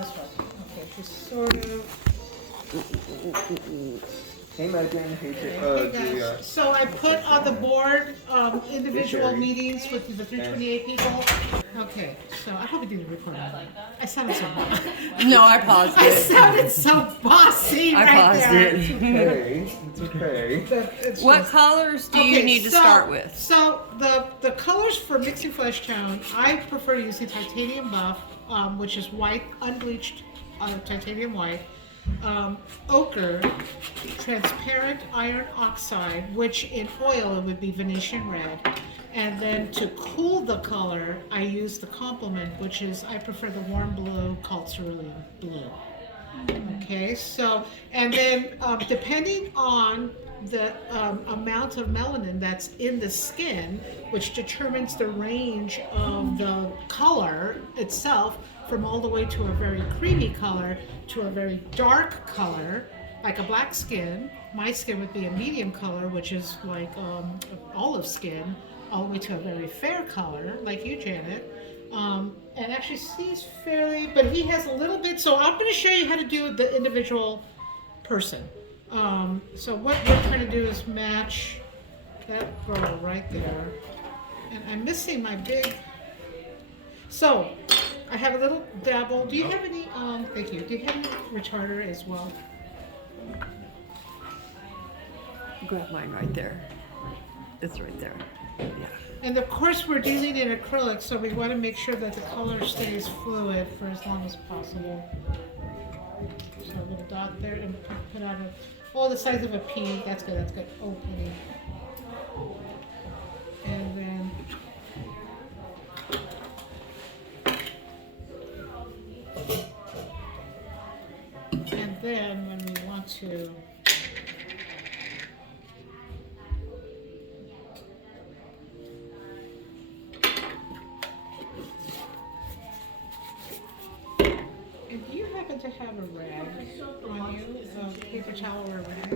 This one. Okay, just sort of. Hey Megan, hey Hey Julia. guys, so I put on the board individual Sherry. meetings with the 328 people. Okay, so I hope it didn't record that. I sounded so No, I paused I it. sounded so bossy I right paused there. it. Hey, it's okay. It's What just- colors do you need to start with? So the colors for mixing flesh tone, I prefer using titanium buff, which is white, unbleached titanium white, ochre, transparent iron oxide, which in oil it would be Venetian red. And then to cool the color, I use the complement, which is, I prefer the warm blue called cerulean blue. Okay, so, and then depending on the amount of melanin that's in the skin, which determines the range of the color itself, from all the way to a very creamy color to a very dark color, like a black skin. My skin would be a medium color, which is like olive skin, all the way to a very fair color, like you, Janet. And actually he's fairly, but he has a little bit, so I'm gonna show you how to do the individual person. So what we're trying to do is match that girl right there. And I'm missing my big, so I have a little dabble. Do you have any, thank you, do you have any retarder as well? Grab mine right there. It's right there. Yeah. And of course, we're dealing in acrylic, so we want to make sure that the color stays fluid for as long as possible. So a little dot there and put out the size of a pea. That's good, that's good. Oh, pretty. And then, when we want to, and do you happen to have a rag on you, a paper towel or a rag?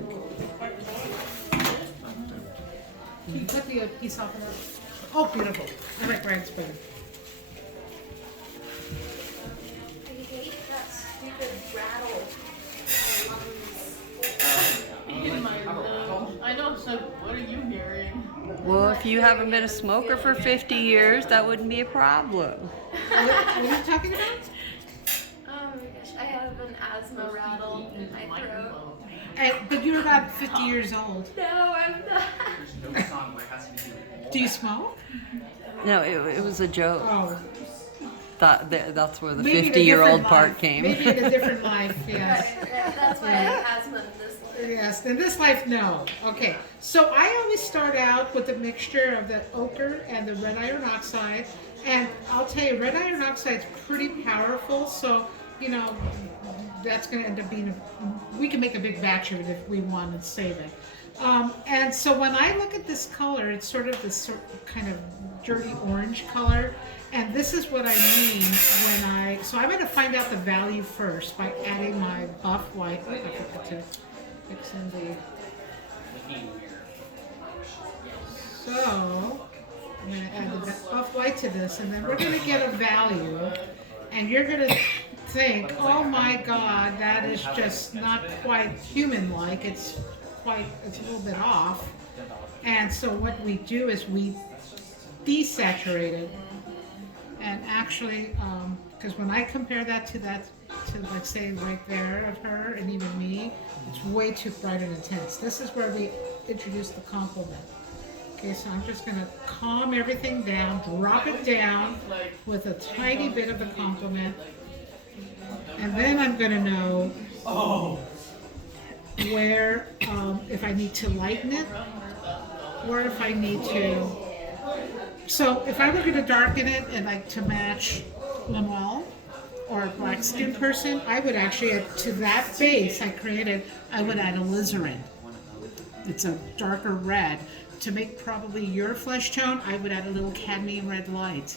Can you cut the piece off of that? Oh, beautiful. I like rags better. I hate that stupid rattle. In my room. I know, so what are you hearing? Well, if you haven't been a smoker for 50 years, that wouldn't be a problem. What are you talking about? Oh my gosh, I have an asthma rattle in my throat. But you're about 50 years old. No, I'm not. Do you smoke? No, it was a joke. Oh. That's where the Maybe in a 50-year-old different part life. came. Maybe in a different life, yes. Right, that's why I have asthma in this life. Yes, in this life, no. Okay, so I always start out with a mixture of the ochre and the red iron oxide. And I'll tell you, red iron oxide's pretty powerful, so, you know, that's going to end up being we can make a big batch of it if we want to save it. And so when I look at this color, it's sort of this kind of dirty orange color. And this is what I mean when so I'm going to find out the value first by adding my buff white. Oh, I forgot to mix in the. So I'm going to add the buff white to this, and then we're going to get a value. And you're going to think, oh my God, that is just not quite human-like. It's a little bit off. And so what we do is we desaturate it. And actually, because when I compare that to like say right there of her and even me, it's way too bright and intense. This is where we introduce the complement. Okay, so I'm just going to calm everything down, drop it down with a tiny bit of the complement. And then I'm going to know where, if I need to lighten it, or if I need to. So if I were going to darken it and like to match Lamal or a black skin person, I would actually add to that base I created, I would add alizarin. It's a darker red. To make probably your flesh tone, I would add a little cadmium red light.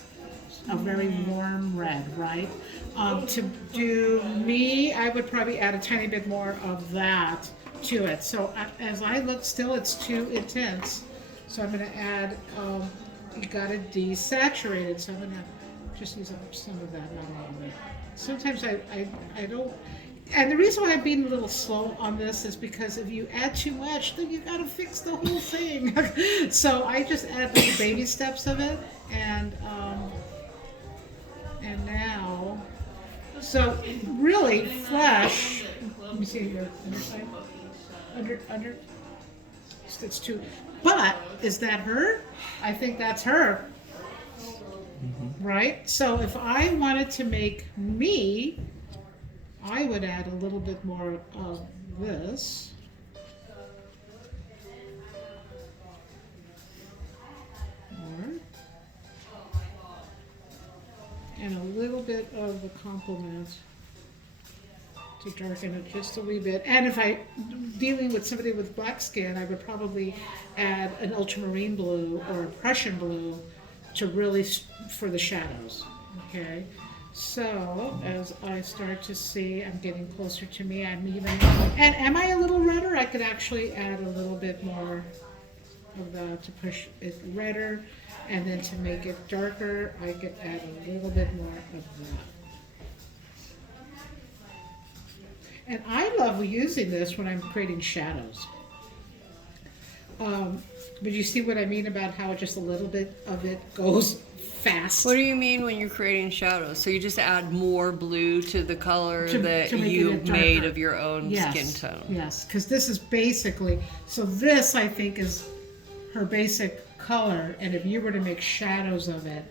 A very warm red, right? To do me, I would probably add a tiny bit more of that to it. So as I look still, it's too intense. So I'm going to add, you got it desaturated, so I'm going to just use up some of that, not all of it. sometimes I don't, and the reason why I'm being a little slow on this is because if you add too much, then you gotta fix the whole thing. So I just add little baby steps of it, and now, so really flesh, let me see your underside, under, it's too, but is that her? I think that's her. Right? So if I wanted to make me, I would add a little bit more of this. And a little bit of the complement to darken it just a wee bit. And if I dealing with somebody with black skin, I would probably add an ultramarine blue or a Prussian blue to really for the shadows. Okay, so as I start to see, I'm getting closer to me. I'm even, and am I a little redder? I could actually add a little bit more of that to push it redder, and then to make it darker, I could add a little bit more of that. And I love using this when I'm creating shadows. But you see what I mean about how just a little bit of it goes fast? What do you mean when you're creating shadows? So you just add more blue to the color To that make you it made darker. of your own skin tone? Yes, because this is basically, so this I think is her basic color, and if you were to make shadows of it,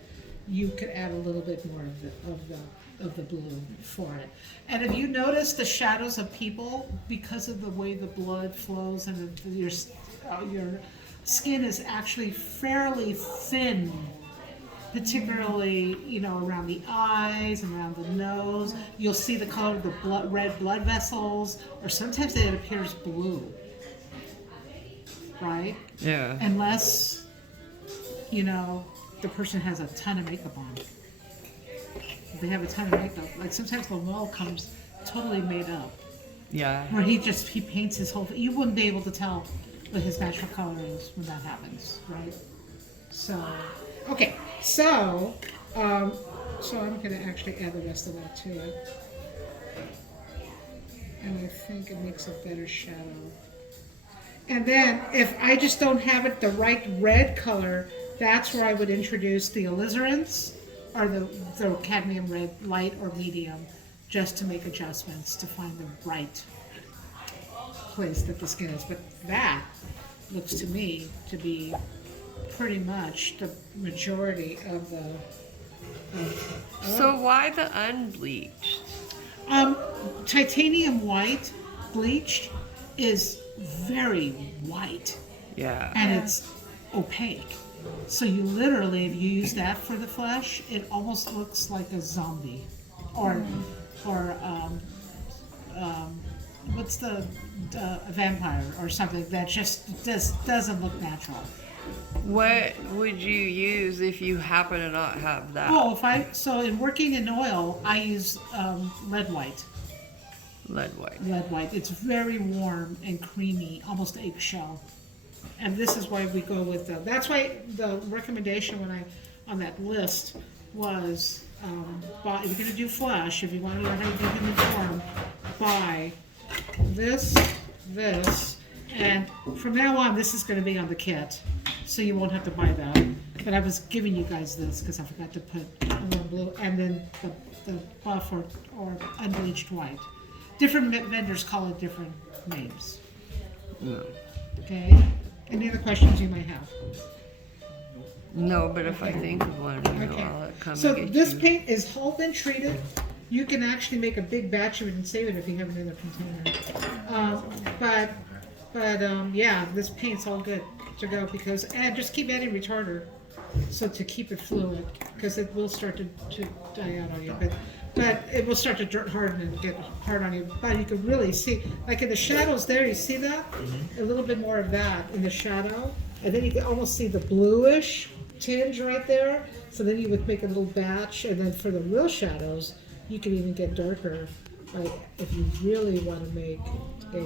you could add a little bit more of the blue for it. And if you notice the shadows of people, because of the way the blood flows and your skin is actually fairly thin, particularly, you know, around the eyes and around the nose. You'll see the color of the red blood vessels, or sometimes it appears blue, right? Yeah. Unless, you know, the person has a ton of makeup on. If they have a ton of makeup, like sometimes the wall comes totally made up. Yeah. Where he paints his whole, you wouldn't be able to tell what his natural color is when that happens, right? So, okay, so I'm gonna actually add the rest of that to it. And I think it makes a better shadow. And then if I just don't have it the right red color, that's where I would introduce the alizarin's or the cadmium red, light or medium, just to make adjustments to find the right place that the skin is. But that looks to me to be pretty much the majority of the. So why the unbleached? Titanium white bleached is very white. Yeah. And it's opaque. So you literally, if you use that for the flesh, it almost looks like a zombie, or what's the a vampire or something that just doesn't look natural. What would you use if you happen to not have that? Oh, so in working in oil, I use lead white. Lead white. Lead white. It's very warm and creamy, almost eggshell. And this is why we go with that's why the recommendation on that list was, if you're gonna do flesh, if you want to learn how to do human form, buy this, and from now on, this is gonna be on the kit, so you won't have to buy that. But I was giving you guys this because I forgot to put a little blue, and then the buff or unbleached white. Different vendors call it different names. No. Okay? Any other questions you might have? No, but if I think of one, you know, I'll come So and get this you. paint is all been treated. You can actually make a big batch of it and save it if you have it in a container. Yeah, this paint's all good to go because, and just keep adding retarder, so to keep it fluid, because it will start to die out on you. But it will start to harden and get hard on you. But you can really see, like in the shadows there, you see that? A little bit more of that in the shadow. And then you can almost see the bluish tinge right there. So then you would make a little batch. And then for the real shadows, you can even get darker. Like if you really want to make a